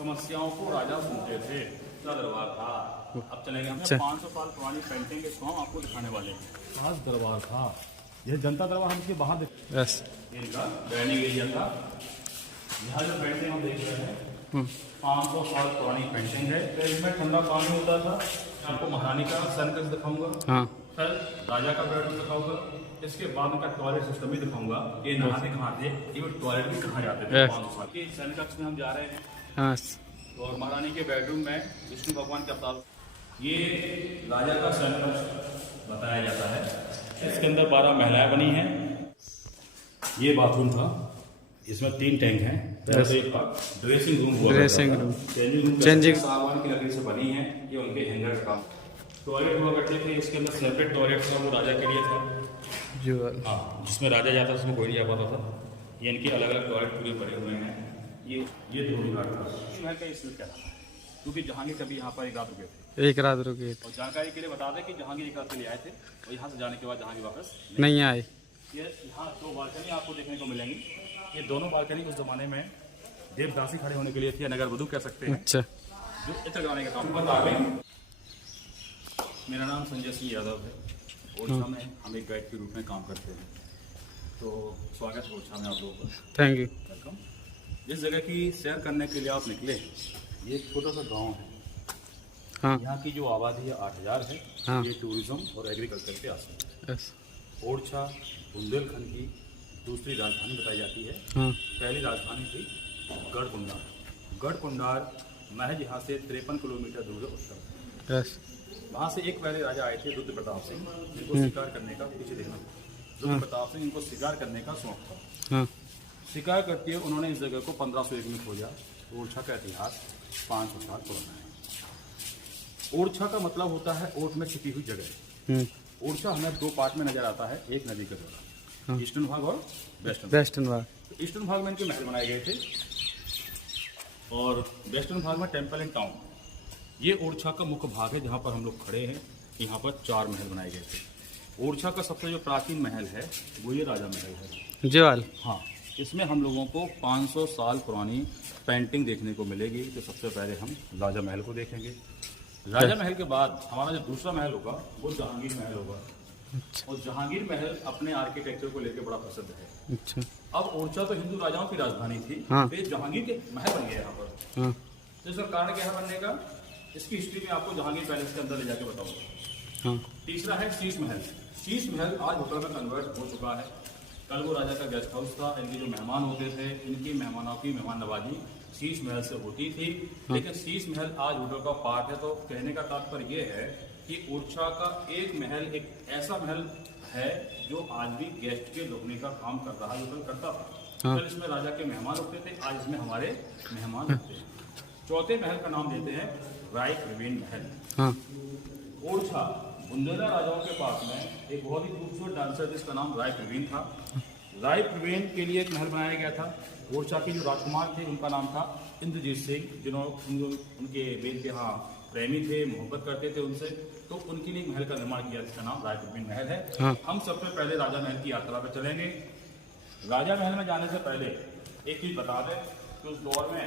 समस्याओं को राजा सुनते थे, दरबार था। अब चलेंगे हम 500 साल पुरानी पेंटिंग इसको हम आपको दिखाने वाले हैं। खास दरबार था, यह जनता दरबार हमसे बाहर इनका बैठने एरिया था। यहाँ जो पेंटिंग हम देख रहे हैं 500 साल पुरानी पेंटिंग है। तो इसमें ठंडा पानी होता था। आपको महारानी का सनकक्ष दिखाऊंगा, फिर राजा का बेडरूम दिखाऊंगा, इसके बाद उनका टॉयलेट सिस्टम भी दिखाऊंगा। ये नहाते कहाँ थे, ये टॉयलेट भी कहाँ जाते थे। 500 साल के सनकक्ष में हम जा रहे हैं। और महारानी के बेडरूम में विष्णु भगवान के अवतार, ये राजा का सनकक्ष बताया जाता है। इसके अंदर 12 महिलाएं बनी हैं। ये बाथरूम था, इसमें 3 टैंक हैं। ड्रेसिंग रूम, चेंजिंग सामान की लकड़ी से बनी है। ये उनके हैंगर का काम। टॉयलेट हुआ करते थे, इसके अंदर सेपरेट टॉयलेट था, वो राजा के लिए था। हाँ, जिसमें राजा जाता था उसमें कोई नहीं जा पाता था। ये इनके अलग अलग टॉयलेट पूरे बने हुए हैं। ये धोबी घाट था। महल का इसलिए क्या था क्योंकि जहांगीर कभी यहाँ पर एक रात रुके थे। और जानकारी के लिए बता दें कि जहांगीर एक रात के लिए आए थे और यहाँ से जाने के बाद जहांगीर वापस नहीं आए। ये यहाँ 2 बालकनी आपको देखने को मिलेंगी। ये दोनों बालकनी उस जमाने में देवदासी खड़े होने के लिए थी, नगर वधू कह सकते हैं। अच्छा, जो इत्र गाने का काम बता रहे हैं। मेरा नाम संजय सिंह यादव है। ओरछा में हम एक गाइड के रूप में काम करते हैं। तो स्वागत है ओरछा में आप लोगों का। Thank you. वेलकम। जिस जगह की सैर करने के लिए आप निकले, ये एक छोटा सा गांव है। यहाँ की जो आबादी है 8000 है। ये टूरिज्म और एग्रीकल्चर के आसपास है। ओरछा बुंदेलखंड की दूसरी राजधानी बताई जाती है। पहली राजधानी थी गढ़कुंडार। गढ़कुंडार महज यहाँ से 53 किलोमीटर दूर है उत्तर। वहाँ से एक पहले राजा आए थे, रुद्र प्रताप सिंह, जिनको शिकार करने का, पीछे देखना, रुद्र प्रताप सिंह, इनको शिकार करने का शौक था। शिकार करते हुए उन्होंने इस जगह को 1501 में खोजा। ओरछा का इतिहास 500 साल पुराना है। ओरछा का मतलब होता है ओट में छिपी हुई जगह। ओरछा हमें 2 पार्ट में नजर आता है, एक नदी के द्वारा, ईस्टर्न भाग और वेस्टर्न भाग। तो ईस्टर्न भाग में इनके महल बनाए गए थे और वेस्टर्न भाग में टेम्पल एंड टाउन। ये ओरछा का मुख्य भाग है जहाँ पर हम लोग खड़े हैं। यहाँ पर 4 महल बनाए गए थे। ओरछा का सबसे जो प्राचीन महल है वो ये राजा महल है, जवाल। हाँ, इसमें हम लोगों को 500 साल पुरानी पेंटिंग देखने को मिलेगी। तो सबसे पहले हम राजा महल को देखेंगे। राजा महल के बाद हमारा जो दूसरा महल होगा वो जहांगीर महल होगा। और जहांगीर महल अपने आर्किटेक्चर को लेकर बड़ा प्रसिद्ध है। अच्छा। अब ओरछा तो हिंदू राजाओं की राजधानी थी, फिर जहांगीर के महल बन गया यहाँ पर। तो इसका कारण क्या है बनने का, इसकी हिस्ट्री में आपको जहांगीर पैलेस के अंदर ले जाके बताऊंगा। तीसरा है शीश महल। शीश महल आज होटल में कन्वर्ट हो चुका है। कल वो राजा का गेस्ट हाउस था। इनके जो मेहमान होते थे, इनकी मेहमानों की मेहमान नवाजी शीश महल से होती थी। लेकिन शीश महल आज होटल का पार्ट है। तो कहने का तात्पर्य ये है कि ओरछा का एक महल एक ऐसा महल है जो आज भी गेस्ट के रुकने का काम कर रहा है, होटल करता था। कल इसमें राजा के मेहमान रुकते थे, आज इसमें हमारे मेहमान रुकते हैं। चौथे महल का नाम देते हैं राय प्रवीण महल। ओरछा बुंदेला राजाओं के पास में एक बहुत ही खूबसूरत डांसर जिसका नाम राय प्रवीण था। राय प्रवीण के लिए एक महल बनाया गया था। ओरछा के जो राजकुमार थे उनका नाम था इंद्रजीत सिंह, जिन्होंने उनके बेद के यहाँ प्रेमी थे, मोहब्बत करते थे उनसे। तो उनके लिए महल का निर्माण किया जिसका नाम राय प्रवीण महल है। हम सबसे पहले राजा महल की यात्रा पर चलेंगे। राजा महल में जाने से पहले एक चीज बता दें कि उस दौर में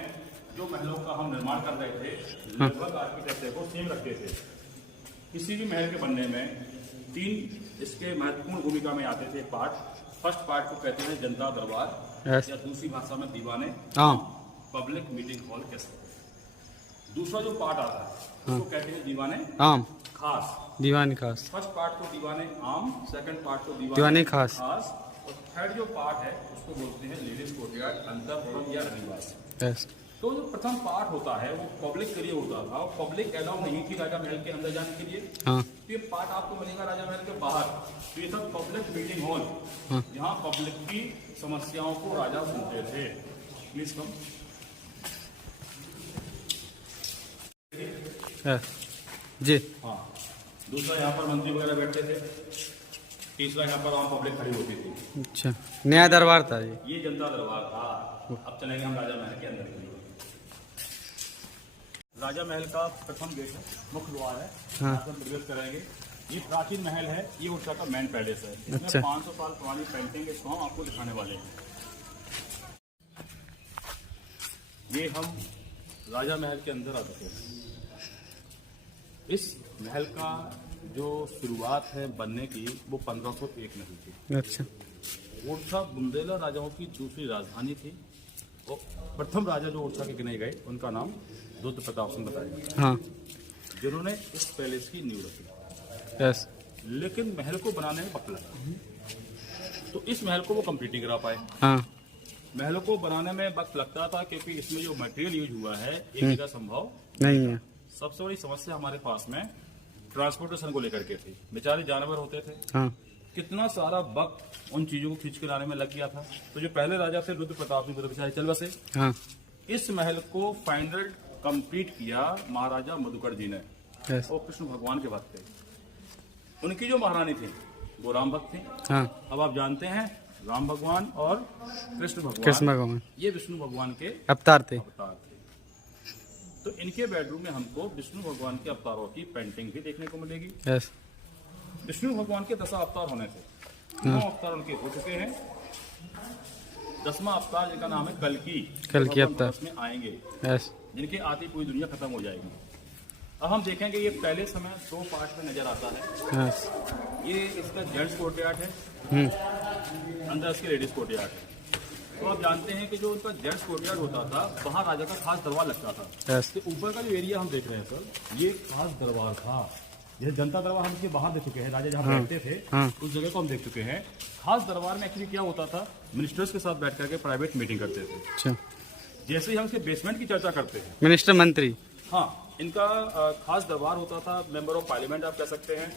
जो महलों का हम निर्माण कर रहे थे लगभग आर्किटेक्चर को सेम रखते थे। किसी भी महल के बनने में 3 इसके महत्वपूर्ण भूमिका में आते थे पार्ट। फर्स्ट पार्ट को कहते हैं जनता दरबार, या दूसरी भाषा में दीवाने, पब्लिक मीटिंग हॉल कह सकते हैं। दूसरा जो पार्ट आता है उसको कहते हैं दीवाने खास, दीवाने खास। फर्स्ट पार्ट को दीवाने आम, सेकंड पार्ट को दीवाने खास, और थर्ड जो पार्ट है उसको बोलते हैं लेडीज कोर्टयार्ड, अंतःपुरम या रनिवास। तो जो प्रथम पार्ट होता है वो पब्लिक के लिए होता था। पब्लिक अलाउ नहीं थी राजा महल के अंदर जाने के लिए। तो ये पार्ट आपको मिलेगा राजा महल के बाहर। तो ये सब पब्लिक मीटिंग हॉल, जहाँ पब्लिक की समस्याओं को राजा सुनते थे। Please come. जी हाँ, दूसरा यहाँ पर मंत्री वगैरह बैठते थे। तीसरा यहाँ पर आम पब्लिक खड़ी होती थी। अच्छा, नया दरबार था ये जनता दरबार था। अब चलेंगे हम राजा महल के अंदर की। राजा महल का प्रथम गेट है, मुख्य द्वार है। प्रवेश करेंगे। ये प्राचीन महल है, ये ओरछा का मेन पैलेस है। इसमें 500 साल पुरानी पेंटिंग इसको हम आपको दिखाने वाले हैं। ये हम राजा महल के अंदर आते थे। इस महल का जो शुरुआत है बनने की वो 1501 में हुई थी। अच्छा। ओरछा बुंदेला राजाओं की दूसरी राजधानी थी। और प्रथम राजा जो ओरछा के गिने गए उनका नाम रुद्र प्रताप सिंह बताया, हाँ, जिन्होंने इस पैलेस की नींव रखी। यस। लेकिन महल को बनाने में वक्त लगा, तो इस महल को वो कंप्लीट नहीं करा पाए। हाँ, महलों को बनाने में वक्त लगता था क्योंकि इसमें जो मटेरियल यूज हुआ है एक जगह संभव नहीं है। सबसे बड़ी समस्या हमारे पास में ट्रांसपोर्टेशन को लेकर के थी। बेचारे जानवर होते थे, हाँ, कितना सारा वक्त उन चीजों को खींच के लाने में लग गया था। तो जो पहले राजा थे रुद्र प्रताप सिंह बेचारे चल बसे। हाँ, इस महल को फाइनल कंप्लीट किया महाराजा मधुकर जी ने। यस। वो कृष्ण भगवान के भक्त थे। उनकी जो महारानी थी वो राम भक्त थी। हाँ, अब आप जानते हैं राम भगवान और कृष्ण भगवान ये विष्णु भगवान के अवतार थे। तो इनके बेडरूम में हमको विष्णु भगवान के अवतारों की पेंटिंग भी देखने को मिलेगी। यस। विष्णु भगवान के 10 अवतार होने थे। 9 अवतार उनके हो चुके हैं। 10वां अवतार जिनका नाम है कल्कि अवतार उसमें आएंगे, यस। जिनके आती पूरी दुनिया खत्म हो जाएगी। अब हम देखेंगे ये पहले समय 2 पार्ट में नजर आता है। यस। ये इसका जेंट्स कोर्टयार्ड है, अंदर इसके लेडीज कोर्टयार्ड है। तो आप जानते हैं कि जो उनका जेंट्स कोर्टयार्ड होता था वहाँ राजा का खास दरबार लगता था। यस। तो ऊपर का जो एरिया हम देख रहे हैं सर, ये खास दरबार था। यह जनता दरबार हम इसके बाहर देख चुके हैं, राजा जहाँ बैठते थे उस जगह को हम देख चुके हैं। खास दरबार में एक्चुअली क्या होता था, मिनिस्टर्स के साथ बैठ करके प्राइवेट मीटिंग करते थे। अच्छा। जैसे ही हम इसके बेसमेंट की चर्चा करते हैं, मिनिस्टर मंत्री, हाँ, इनका खास दरबार होता था। मेंबर ऑफ पार्लियामेंट आप कह सकते हैं।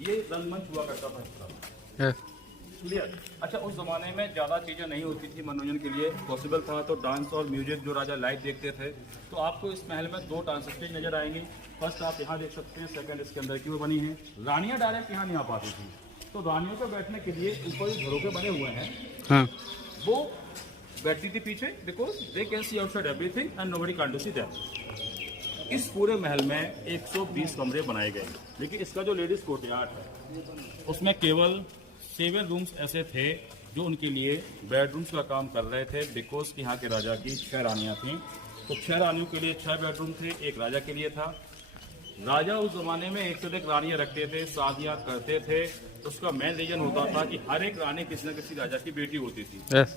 ये रंगमंच हुआ करता था। यस। क्लियर। अच्छा, उस जमाने में ज़्यादा चीज़ें नहीं होती थी मनोरंजन के लिए। पॉसिबल था तो डांस और म्यूजिक जो राजा लाइव देखते थे। तो आपको इस महल में 2 डांस स्टेज नजर आएंगी। फर्स्ट आप यहाँ देख सकते हैं, सेकंड इसके अंदर की ओर बनी है। रानियाँ डायरेक्ट यहाँ नहीं आ पाती थी, तो रानियों को बैठने के लिए ऊपर जो झरोखे बने हुए हैं, हाँ, वो बैठती थी पीछे, because they can see outside everything and nobody can do see that. इस पूरे महल में 120 कमरे बनाए गए, लेकिन इसका जो लेडीज कोर्टयार्ड है उसमें केवल 7 रूम्स ऐसे थे जो उनके लिए बेडरूम्स का काम कर रहे थे। बिकॉज यहाँ के राजा की 6 रानियाँ थीं, तो 6 रानियों के लिए 6 बेडरूम थे, एक राजा के लिए था। राजा उस जमाने में 1 से अधिक रानियाँ रखते थे, शादियाँ करते थे। तो उसका मेन रीजन होता था कि हर एक रानी किसी न किसी राजा की बेटी होती थी। यस।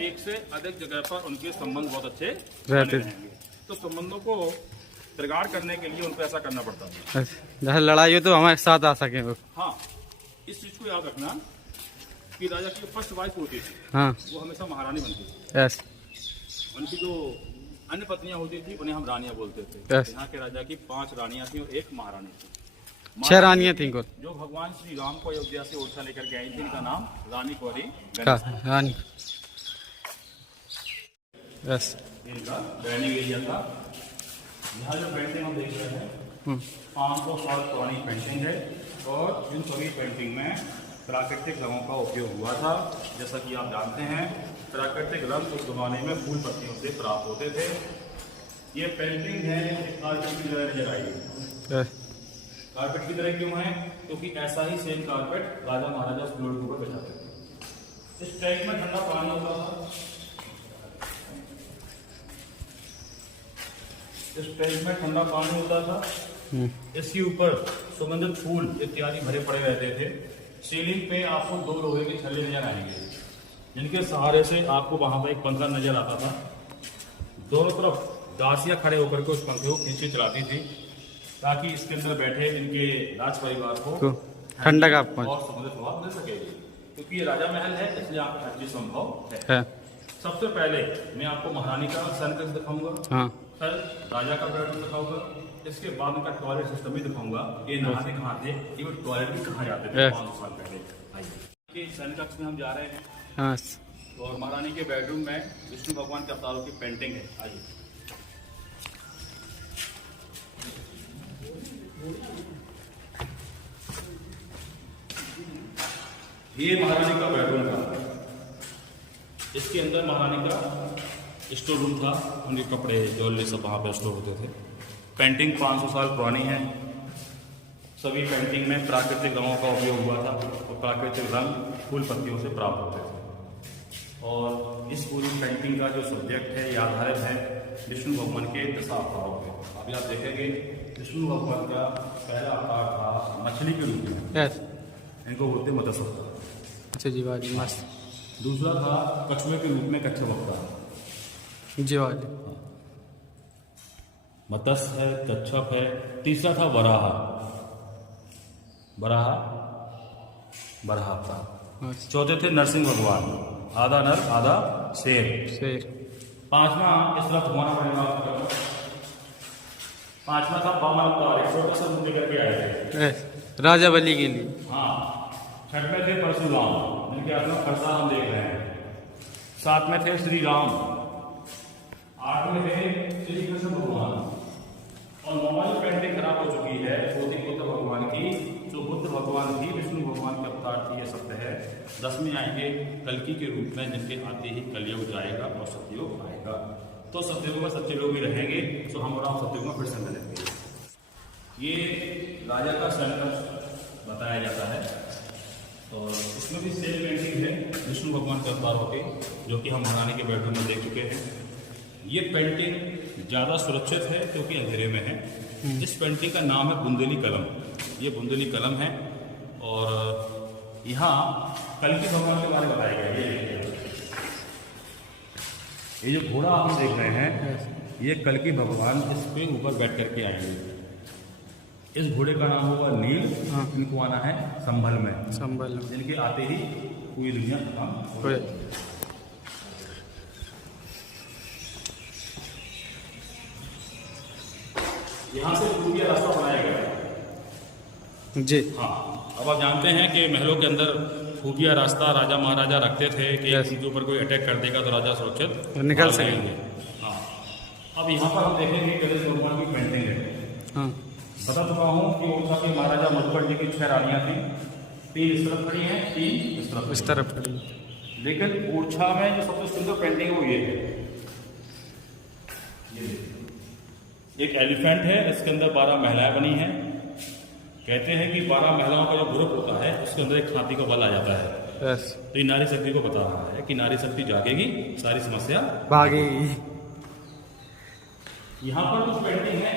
1 से अधिक जगह पर उनके संबंध बहुत अच्छे रहते थे। तो संबंधों को प्रगाढ़ करने के लिए उनको ऐसा करना पड़ता था। जैसे लड़ाई हो तो हमारे साथ आ सके वो। हाँ, इस चीज को याद रखना कि राजा की फर्स्ट वाइफ होती थी, हाँ, वो हमेशा महारानी बनती थी। यस। उनकी जो अन्य पत्नियां होती थी उन्हें हम रानियां बोलते थे। यस। यहाँ के राजा की 5 रानियां थी और 1 महारानी थी। 6 रानियां थी कुल। जो भगवान श्री राम को अयोध्या से ओरछा लेकर के आई थी, इनका नाम रानी कौरी रानी। यस। इनका डाइनिंग एरिया था। यहाँ जो पेंटिंग हम देख रहे हैं 500 साल पुरानी पेंटिंग है, और इन सभी पेंटिंग में प्राकृतिक रंगों का उपयोग हुआ था। जैसा कि आप जानते हैं, प्राकृतिक रंग उस जमाने में फूल पत्तियों से प्राप्त होते थे। ये पेंटिंग है कारपेट की तरह नजर आई। कारपेट की तरह क्यों है? क्योंकि ऐसा ही सेम कारपेट राजा महाराजा उस फ्लोर के ऊपर बिछाते थे। इस टैंक में ठंडा पानी होता था। इस टैंक में ठंडा पानी होता था। इसके ऊपर सुगंधित फूल इत्यादि भरे पड़े रहते थे। सीलिंग पे आपको 2 लोहे के छल्ले नजर आएंगे, जिनके सहारे से आपको वहां पर एक पंखा नजर आता था। दोनों तरफ दासियां खड़े होकर के उस पंखे को खींचे चलाती थी, ताकि इसके अंदर बैठे इनके राज परिवार को ठंडा का और सुगंधित हवा मिल सके। क्योंकि ये राजा महल है, इसलिए आपको हर चीज संभव है। सबसे पहले मैं आपको महारानी का सन दिखाऊंगा, हाँ, फिर राजा का बेडरूम दिखाऊंगा, इसके बाद उनका टॉयलेट सिस्टम भी दिखाऊंगा। ये नहाते कहाँ थे, ये टॉयलेट भी कहाँ जाते थे 500 साल पहले। आइए, सन कक्ष में हम जा रहे हैं। हाँ। और महारानी के बेडरूम में विष्णु भगवान के अवतारों की पेंटिंग है। आइए, ये महारानी का बेडरूम था। इसके अंदर महारानी का स्टोर रूम था, उनके कपड़े ज्वेलरी सब वहाँ पर स्टोर होते थे। पेंटिंग 500 साल पुरानी है। सभी पेंटिंग में प्राकृतिक रंगों का उपयोग हुआ था, और प्राकृतिक रंग फूल पत्तियों से प्राप्त होते थे। और इस पूरी पेंटिंग का जो सब्जेक्ट है, ये आधारित है विष्णु भगवान के दशा अवतारों पे। अभी आप देखेंगे विष्णु भगवान का पहला अवतार था मछली के रूप में, यस। इनको बोलते मत्स्य अवतार। अच्छा जी वाली मस्त। दूसरा था कछुए के रूप में कच्छप अवतार। जी वाली मत्स्य है, कच्छप है। तीसरा था वराह अवतार। चौथे थे नरसिंह भगवान, आधा नर आधा शेर। पांचवा इस तरह घुमाना पड़ेगा आपको। पांचवा था वामन अवतार, एक छोटा सा मुंह लेकर के आए थे राजा बलि के लिए। हाँ। छठवें थे परशुराम, जिनके हाथ में फरसा हम देख रहे हैं। सातवें थे श्री राम। आठवें थे श्री कृष्ण भगवान। और नौवां पेंटिंग खराब हो चुकी है गौतम बुद्ध भगवान की, जो बुद्ध भगवान थी, विष्णु भगवान के अवतार थी, ये सत्य है। 10वें आएंगे कल्कि के रूप में, जिनके आते ही कलयुग जाएगा और सतयुग आएगा। तो सतयुग में सच्चे लोग भी रहेंगे, तो हम और आप सतयुग में फिर से मिलेंगे। ये राजा का संकट बताया जाता है, और इसमें भी सेम पेंटिंग है विष्णु भगवान के अवतारों के, जो कि हम महारानी के बेडरूम में देख चुके हैं। ये पेंटिंग ज़्यादा सुरक्षित है क्योंकि अंधेरे में है। इस पेंटिंग का नाम है बुंदेली कलम। ये बुंदेली कलम है, और यहाँ कल्कि भगवान के बारे में बताया गया है। ये जो घोड़ा हम देख रहे हैं, ये कल्कि भगवान इस पे ऊपर बैठ करके आएंगे। इस घोड़े का नाम होगा नील। इनको आना है संभल में, जिनके आते ही पूरी दुनिया खत्म हो जाए। यहाँ से पूर्वीय रास्ता बनाया गया है जी। हाँ। अब आप जानते हैं कि महलों के अंदर खुफिया रास्ता राजा महाराजा रखते थे कि उनके ऊपर कोई अटैक कर देगा तो राजा सुरक्षित निकल सकेंगे। हाँ। अब यहाँ पर हम देखेंगे गणेश भगवान की पेंटिंग है। हाँ। बता चुका हूँ कि ओरछा के महाराजा मधुकर जी की 6 रानियाँ थी। 3 इस तरफ खड़ी हैं, 3 इस तरफ खड़ी। लेकिन ओरछा में जो सबसे सुंदर पेंटिंग है वो ये है। एक एलिफेंट है, इसके अंदर 12 महिलाएं बनी हैं। कहते हैं कि 12 महिलाओं का जो ग्रुप होता है उसके अंदर एक हाथी का बल आ जाता है। तो ये नारी शक्ति को बता रहा है कि नारी शक्ति जागेगी, सारी समस्या भागेगी। यहाँ पर कुछ पेंटिंग है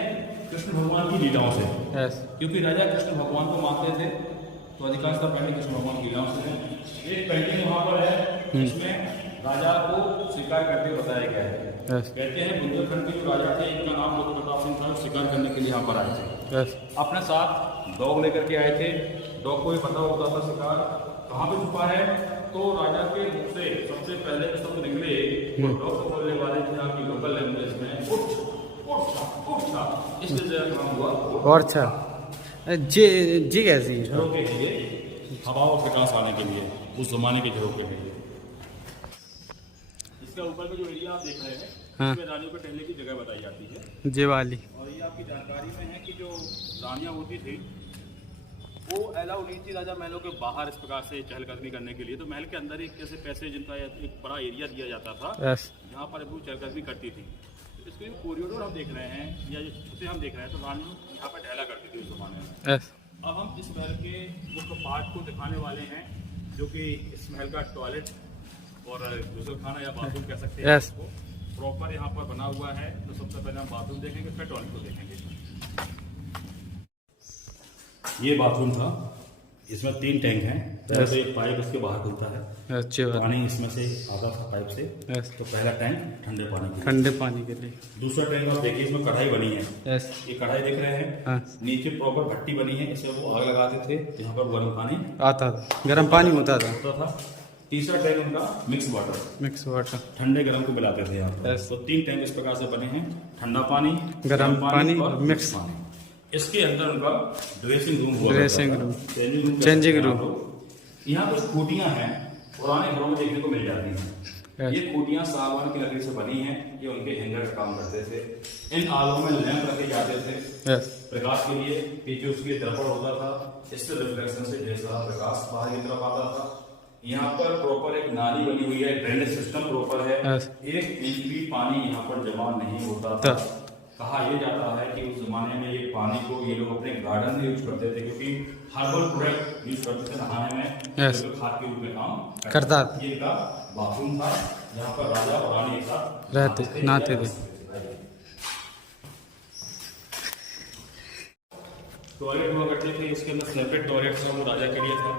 कृष्ण भगवान की लीलाओं से, क्योंकि राजा कृष्ण भगवान को मानते थे, तो अधिकांश का पेंटिंग कृष्ण भगवान की लीलाओं से है। एक पेंटिंग वहाँ पर है जिसमें राजा को शिकार करते हुए बताया गया है। कहते हैं बुंदेलखंड के जो राजा थे, इनका नाम बुद्ध प्रताप सिंह था, शिकार करने के लिए यहाँ पर आए थे। अपने साथ डॉग लेकर के आए थे। डॉग को भी पता होता था शिकार कहाँ पे छुपा है, तो राजा के मुख से सबसे पहले शब्द निकले डॉग को बोलने वाले थे यहाँ की लोकल लैंग्वेज में उठ। इसलिए नाम हुआ ओरछा। जी कैसी झरोखे के लिए, हवा और प्रकाश आने के लिए, उस जमाने के झरोखे के लिए। इसके ऊपर का जो एरिया आप देख रहे हैं, इसमें रानियों के टहलने की जगह बताई जाती है जी वाली। और ये आपकी जानकारी में है कि जो रानियां होती थी वो अलाउ नहीं थी राजा महलों के बाहर इस प्रकार से चहलकदमी करने के लिए। तो महल के अंदर एक ऐसे पैसेज जिनका एक बड़ा एरिया दिया जाता था, जहाँ पर वो चहलकदमी करती थी। इसके जो कॉरिडोर हम देख रहे हैं या जो छतें हम देख रहे हैं, तो रानियों यहाँ पर टहला करती थी उस जमाने में। अब हम इस महल के मुख्य पार्ट को दिखाने वाले हैं, जो कि इस महल का टॉयलेट और गुसलखाना या बाथरूम कह सकते हैं इसको, प्रॉपर यहाँ पर बना हुआ है। तो सबसे पहले हम बाथरूम देखेंगे, फिर टॉयलेट को देखेंगे। ये बाथरूम था, इसमें 3 टैंक हैं। पहले एक पाइप इसके बाहर खुलता है, पानी इसमें से आता था पाइप से। तो पहला टैंक ठंडे पानी के लिए। दूसरा टैंक आप देखिए, इसमें कढ़ाई बनी है। ये कढ़ाई देख रहे हैं, नीचे प्रॉपर भट्टी बनी है, इसमें वो आग लगाते थे, यहाँ पर गर्म पानी आता था, गर्म पानी होता था। तीसरा टैंक उनका मिक्स वाटर ठंडे गर्म को मिलाते थे यहाँ पर। तो 3 टैंक इस प्रकार से बने हैं, ठंडा पानी, गर्म पानी और मिक्स पानी। इसके अंदर उनका ड्रेसिंग रूम, चेंजिंग रूम। यहाँ कुछ खूटियाँ हैं, पुराने घरों में देखने को मिल जाती हैं। ये खूटियाँ सागवान की लकड़ी से बनी हैं, ये उनके हैंगर का काम करते थे। इन आलों में लैंप रखे जाते थे प्रकाश के लिए। पीछे उसके दर्पण होता था, इससे रिफ्लेक्शन से ढेर सारा प्रकाश बाहर की तरफ आता था। यहाँ पर प्रॉपर एक नाली बनी हुई है, ड्रेनेज सिस्टम प्रॉपर है। 1 इंच भी पानी यहाँ पर जमा नहीं होता था। कहा यह जाता है कि उस जमाने में ये पानी को ये लोग अपने गार्डन में यूज करते थे, क्योंकि हर्बल प्रोडक्ट यूज करते थे नहाने में, जो खाद के रूप में काम करता था। ये इनका बाथरूम था, जहाँ पर राजा और रानी एक साथ नहाते थे। टॉयलेट हुआ करते थे, इसके अंदर सेपरेट टॉयलेट था, वो राजा के लिए था।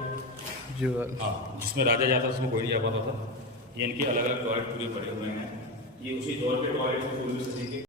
जो हाँ, जिसमें राजा जाता था उसमें कोई नहीं जा पाता था। ये इनके अलग अलग टॉयलेट पूरे पड़े हुए हैं। ये उसी दौर के टॉयलेट में पूर्वी सदी के